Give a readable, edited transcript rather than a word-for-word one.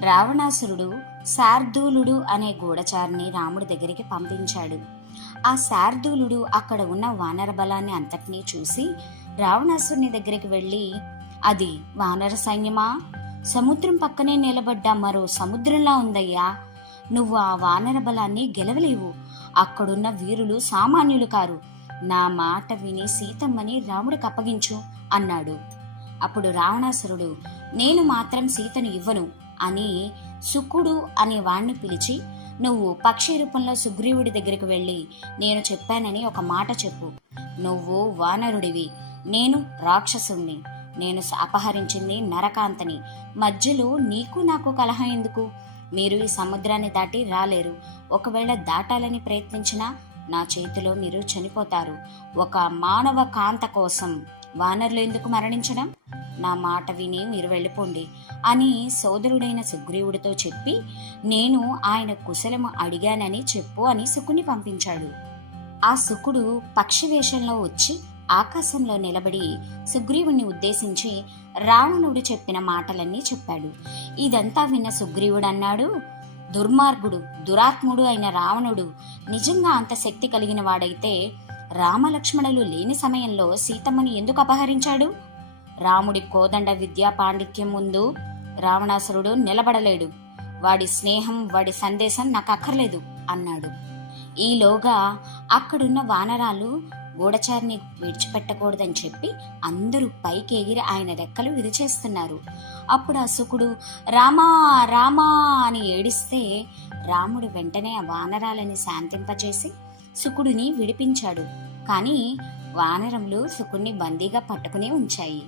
రావణాసురుడు శార్దూలుడు అనే గూఢచారిని రాముడి దగ్గరికి పంపించాడు. ఆ శార్దూలుడు అక్కడ ఉన్న వానర బలాన్ని అంతటినీ చూసి రావణాసురుని దగ్గరికి వెళ్ళి, అది వానర సైన్యమా? సముద్రం పక్కనే నిలబడ్డ మరో సముద్రంలా ఉందయ్యా. నువ్వు ఆ వానర బలాన్ని గెలవలేవు. అక్కడున్న వీరులు సామాన్యులు కారు. నా మాట విని సీతమ్మని రాముడికి అప్పగించు అన్నాడు. అప్పుడు రావణాసురుడు, నేను మాత్రం సీతను ఇవ్వను అని సుకుడు అనే వాణ్ణి పిలిచి, నువ్వు పక్షి రూపంలో సుగ్రీవుడి దగ్గరికి వెళ్ళి నేను చెప్పానని ఒక మాట చెప్పు. నువ్వు వానరుడివి, నేను రాక్షసుణ్ణి. నేను అపహరించింది నరకాంతని. మధ్యలో నీకు నాకు కలహం ఎందుకు? మీరు ఈ సముద్రాన్ని దాటి రాలేరు. ఒకవేళ దాటాలని ప్రయత్నించినా నా చేతిలో మీరు చనిపోతారు. ఒక మానవ కాంత కోసం వానరులు ఎందుకు మరణించడం? నా మాట విని మీరు వెళ్ళిపోండి అని సోదరుడైన సుగ్రీవుడితో చెప్పి, నేను ఆయన కుశలము అడిగానని చెప్పు అని శుకుని పంపించాడు. ఆ శుకుడు పక్షి వేషంలో వచ్చి ఆకాశంలో నిలబడి సుగ్రీవుణ్ణి ఉద్దేశించి రావణుడు చెప్పిన మాటలన్నీ చెప్పాడు. ఇదంతా విన్న సుగ్రీవుడు అన్నాడు, దుర్మార్గుడు, దురాత్ముడు అయిన రావణుడు నిజంగా అంత శక్తి కలిగిన వాడైతే రామలక్ష్మణులు లేని సమయంలో సీతమ్మని ఎందుకు అపహరించాడు? రాముడి కోదండ విద్యా పాండిత్యం ముందు రావణాసురుడు నిలబడలేడు. వాడి స్నేహం, వాడి సందేశం నాకు అక్కర్లేదు అన్నాడు. ఈలోగా అక్కడున్న వానరాలు గూఢచారిని విడిచిపెట్టకూడదని చెప్పి అందరూ పైకి ఎగిరి ఆయన రెక్కలు విరిచేస్తున్నారు. అప్పుడు ఆ శుకుడు రామా రామా అని ఏడిస్తే రాముడు వెంటనే ఆ వానరాలని శాంతింపచేసి శుకుడిని విడిపించాడు. కానీ వానరములు శుకుడిని బందీగా పట్టుకుని ఉంచాయి.